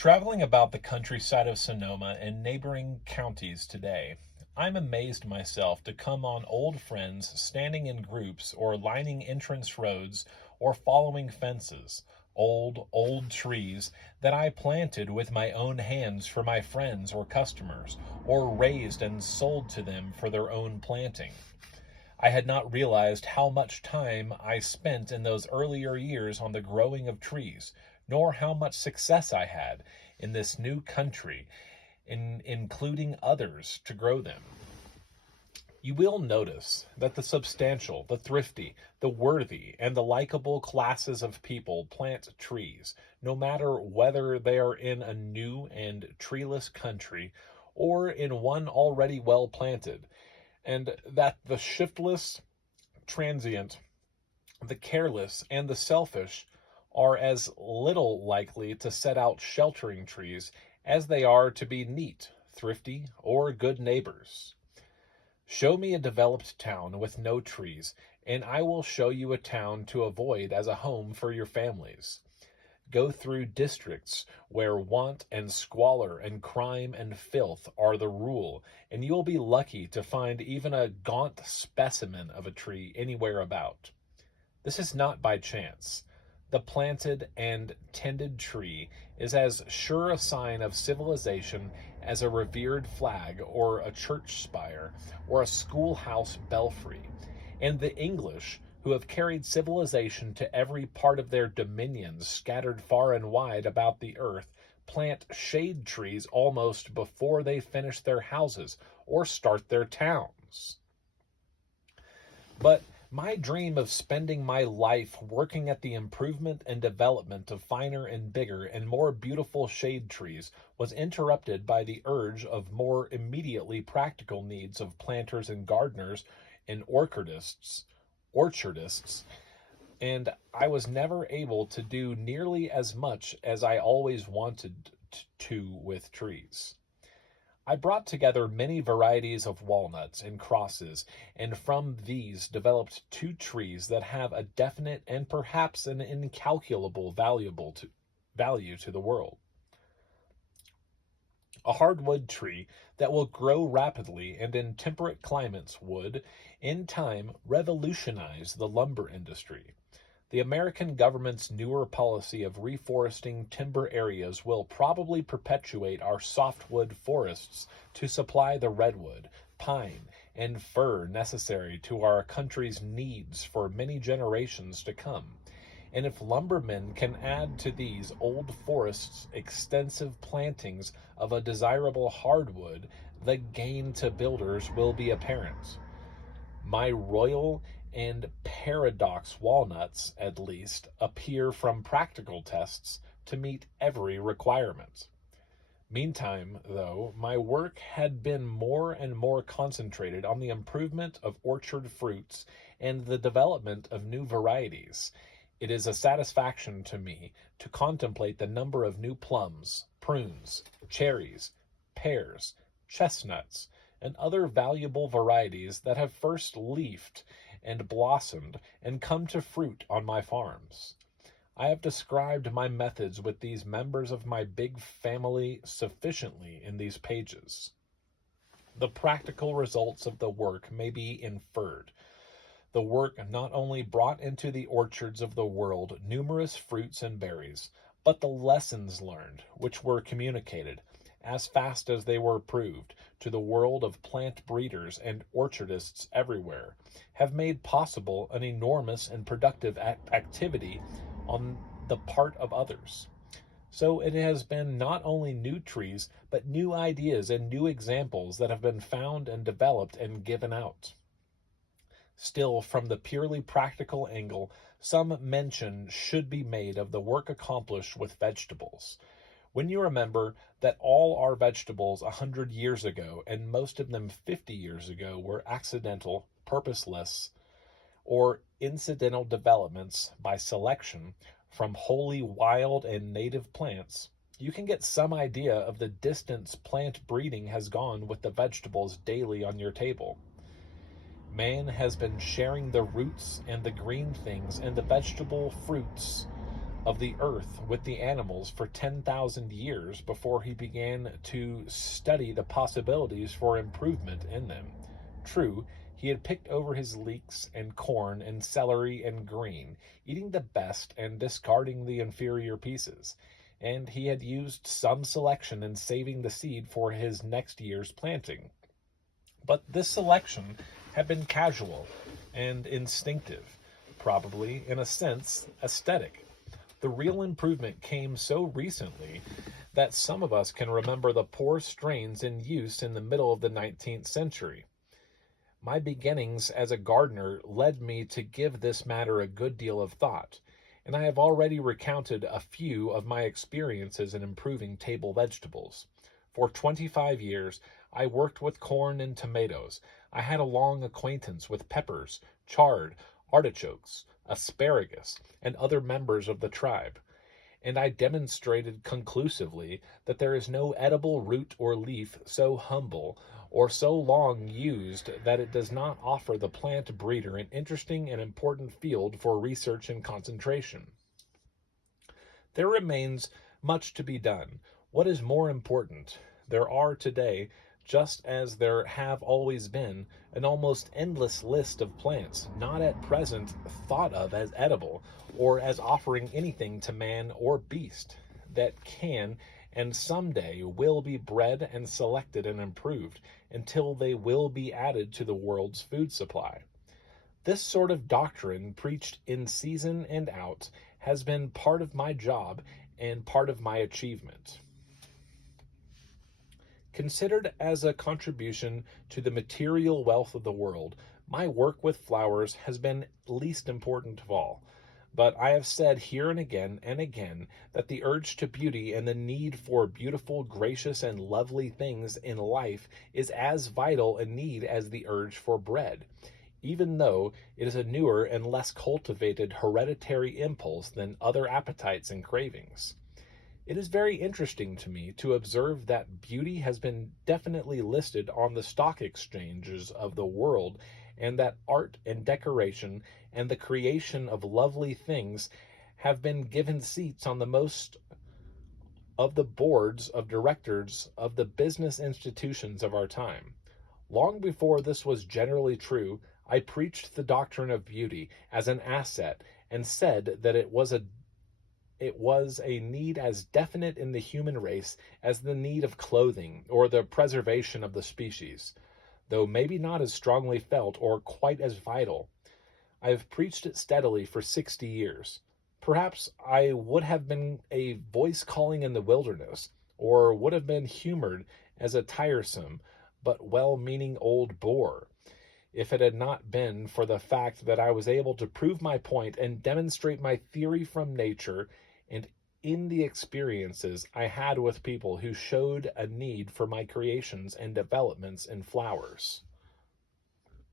Traveling about the countryside of Sonoma and neighboring counties today, I'm amazed myself to come on old friends standing in groups or lining entrance roads or following fences, old trees that I planted with my own hands for my friends or customers, or raised and sold to them for their own planting. I had not realized how much time I spent in those earlier years on the growing of trees, nor how much success I had in this new country in including others to grow them. You will notice that the substantial, the thrifty, the worthy, and the likable classes of people plant trees, no matter whether they are in a new and treeless country or in one already well planted, and that the shiftless, transient, the careless, and the selfish are as little likely to set out sheltering trees as they are to be neat, thrifty, or good neighbors. Show me a developed town with no trees, and I will show you a town to avoid as a home for your families. Go through districts where want and squalor and crime and filth are the rule, and you'll be lucky to find even a gaunt specimen of a tree anywhere about. This is not by chance. The planted and tended tree is as sure a sign of civilization as a revered flag or a church spire or a schoolhouse belfry. And the English, who have carried civilization to every part of their dominions scattered far and wide about the earth, plant shade trees almost before they finish their houses or start their towns. But my dream of spending my life working at the improvement and development of finer and bigger and more beautiful shade trees was interrupted by the urge of more immediately practical needs of planters and gardeners and orchardists, and I was never able to do nearly as much as I always wanted to with trees. I brought together many varieties of walnuts and crosses, and from these developed two trees that have a definite and perhaps an incalculable value to the world. A hardwood tree that will grow rapidly and in temperate climates would, in time, revolutionize the lumber industry. The American government's newer policy of reforesting timber areas will probably perpetuate our softwood forests to supply the redwood, pine, and fir necessary to our country's needs for many generations to come. And if lumbermen can add to these old forests extensive plantings of a desirable hardwood, the gain to builders will be apparent. My royal and paradox walnuts, at least, appear from practical tests to meet every requirement. Meantime, though, my work had been more and more concentrated on the improvement of orchard fruits and the development of new varieties. It is a satisfaction to me to contemplate the number of new plums, prunes, cherries, pears, chestnuts, and other valuable varieties that have first leafed and blossomed and come to fruit on my farms. I have described my methods with these members of my big family sufficiently in these pages. The practical results of the work may be inferred. The work not only brought into the orchards of the world numerous fruits and berries, but the lessons learned, which were communicated, as fast as they were proved, to the world of plant breeders and orchardists everywhere, have made possible an enormous and productive activity on the part of others. So it has been not only new trees, but new ideas and new examples that have been found and developed and given out. Still, from the purely practical angle, some mention should be made of the work accomplished with vegetables. When you remember that all our vegetables 100 years ago, and most of them 50 years ago, were accidental, purposeless, or incidental developments by selection from wholly wild and native plants, you can get some idea of the distance plant breeding has gone with the vegetables daily on your table. Man has been sharing the roots and the green things and the vegetable fruits of the earth with the animals for 10,000 years before he began to study the possibilities for improvement in them. True, he had picked over his leeks and corn and celery and green, eating the best and discarding the inferior pieces, and he had used some selection in saving the seed for his next year's planting. But this selection had been casual and instinctive, probably, in a sense, aesthetic. The real improvement came so recently that some of us can remember the poor strains in use in the middle of the 19th century. My beginnings as a gardener led me to give this matter a good deal of thought, and I have already recounted a few of my experiences in improving table vegetables. For 25 years, I worked with corn and tomatoes. I had a long acquaintance with peppers, chard, artichokes, asparagus, and other members of the tribe, and I demonstrated conclusively that there is no edible root or leaf so humble or so long used that it does not offer the plant breeder an interesting and important field for research and concentration. There remains much to be done. What is more important? There are today, just as there have always been, an almost endless list of plants not at present thought of as edible or as offering anything to man or beast, that can and someday will be bred and selected and improved until they will be added to the world's food supply. This sort of doctrine, preached in season and out, has been part of my job and part of my achievement. Considered as a contribution to the material wealth of the world, my work with flowers has been least important of all. But I have said here and again that the urge to beauty and the need for beautiful, gracious, and lovely things in life is as vital a need as the urge for bread, even though it is a newer and less cultivated hereditary impulse than other appetites and cravings. It is very interesting to me to observe that beauty has been definitely listed on the stock exchanges of the world, and that art and decoration and the creation of lovely things have been given seats on the most of the boards of directors of the business institutions of our time. Long before this was generally true, I preached the doctrine of beauty as an asset and said that it was a need as definite in the human race as the need of clothing or the preservation of the species, though maybe not as strongly felt or quite as vital. I have preached it steadily for 60 years. Perhaps I would have been a voice calling in the wilderness, or would have been humored as a tiresome but well-meaning old bore, if it had not been for the fact that I was able to prove my point and demonstrate my theory from nature and in the experiences I had with people who showed a need for my creations and developments in flowers.